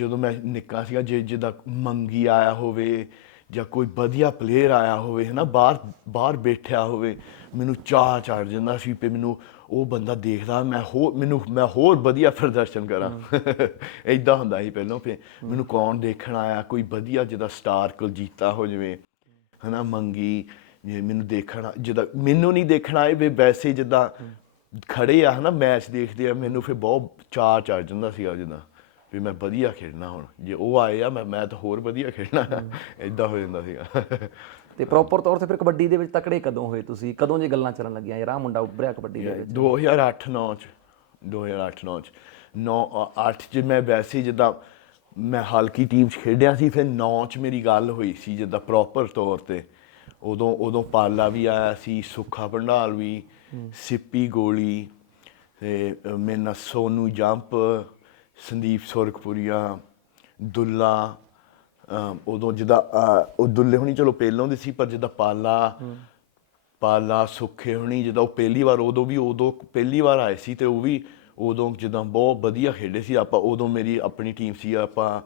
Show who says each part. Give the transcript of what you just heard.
Speaker 1: ਜਦੋਂ ਮੈਂ ਨਿੱਕਾ ਸੀਗਾ ਜੇ ਜਿੱਦਾਂ ਮੰਗੀ ਆਇਆ ਹੋਵੇ ਜਾਂ ਕੋਈ ਵਧੀਆ ਪਲੇਅਰ ਆਇਆ ਹੋਵੇ ਹਨਾ ਬਾਹਰ ਬਾਹਰ ਬੈਠਿਆ ਹੋਵੇ ਮੈਨੂੰ ਚਾਹ ਚੜ ਜਾਂਦਾ ਸੀ ਤੇ ਮੈਨੂੰ ਉਹ ਬੰਦਾ ਦੇਖਦਾ ਮੈਂ ਹੋਰ ਮੈਨੂੰ ਮੈਂ ਹੋਰ ਵਧੀਆ ਪ੍ਰਦਰਸ਼ਨ ਕਰਾਂ। ਇਦਾਂ ਹੁੰਦਾ ਸੀ ਪਹਿਲਾਂ ਫੇ ਮੈਨੂੰ ਕੌਣ ਦੇਖਣ ਆਇਆ ਕੋਈ ਵਧੀਆ ਜਿਹਦਾ ਸਟਾਰ ਕੋਲ ਜੀਤਾ ਹੋ ਜਾਵੇ ਹਨਾ ਮੰਗੀ ਜੇ ਮੈਨੂੰ ਦੇਖਣਾ ਜਿੱਦਾਂ ਮੈਨੂੰ ਨਹੀਂ ਦੇਖਣਾ ਆਏ ਵੀ ਵੈਸੇ ਜਿੱਦਾਂ ਖੜੇ ਆ ਹਨਾ ਮੈਚ ਦੇਖਦੇ ਆ ਮੈਨੂੰ ਫਿਰ ਬਹੁਤ ਚਾਅ ਚੜ ਜਾਂਦਾ ਸੀਗਾ ਜਿੱਦਾਂ। ਵੀ ਮੈਂ ਵਧੀਆ ਖੇਡਣਾ ਹੁਣ। ਜੇ ਉਹ ਆਏ ਆ ਮੈਂ ਮੈਂ ਤਾਂ ਹੋਰ ਵਧੀਆ ਖੇਡਣਾ। ਇਦਾਂ ਹੋ ਜਾਂਦਾ ਸੀਗਾ।
Speaker 2: ਤੇ ਪ੍ਰੋਪਰ ਤੌਰ ਤੇ ਫਿਰ ਕਬੱਡੀ ਦੇ ਵਿੱਚ ਤਕੜੇ ਕਦੋਂ ਹੋਏ ਤੁਸੀਂ? ਕਦੋਂ ਜੇ ਗੱਲਾਂ ਚੱਲਣ ਲੱਗੀਆਂ? ਯਾਰ ਆਹ ਮੁੰਡਾ ਉੱਭਰਿਆ ਕਬੱਡੀ ਦੇ ਵਿੱਚ।
Speaker 1: 2008-9 ਚ। 2008-9 ਚ। 9 8 ਚ ਮੈਂ ਵੈਸੇ ਜਿੱਦਾਂ ਮੈਂ ਹਲਕੀ ਟੀਮ ਚ ਖੇਡਿਆ ਸੀ ਫਿਰ 9 ਚ ਮੇਰੀ ਗੱਲ ਹੋਈ ਸੀ ਜਿੱਦਾਂ ਪ੍ਰੋਪਰ ਤੌਰ ਤੇ। ਉਦੋਂ ਉਦੋਂ ਪਾਲਾ ਵੀ ਆਇਆ ਸੀ ਸੁੱਖਾ ਭੰਡਾਲ ਵੀ ਸਿੱਪੀ ਗੋਲੀ ਤੇ ਮੇਰੇ ਨਾਲ ਸੋਨੂ ਜੰਪ ਸੰਦੀਪ ਸੁਰਖਪੁਰੀਆ ਦੁੱਲਾ ਉਦੋਂ ਜਿੱਦਾਂ ਅਹ, ਉਹ ਦੁੱਲੇ ਹੁਣੀ ਚਲੋ ਪਹਿਲਾਂ ਦੇ ਸੀ ਪਰ ਜਿੱਦਾਂ ਪਾਲਾ ਪਾਲਾ ਸੁੱਖੇ ਹੁਣੀ ਜਦੋਂ ਉਹ ਪਹਿਲੀ ਵਾਰ ਉਦੋਂ ਵੀ ਉਦੋਂ ਪਹਿਲੀ ਵਾਰ ਆਏ ਸੀ ਤੇ ਉਹ ਵੀ ਉਦੋਂ ਜਿੱਦਾਂ ਬਹੁਤ ਵਧੀਆ ਖੇਡੇ ਸੀ ਆਪਾਂ ਉਦੋਂ ਮੇਰੀ ਆਪਣੀ ਟੀਮ ਸੀ ਆਪਾਂ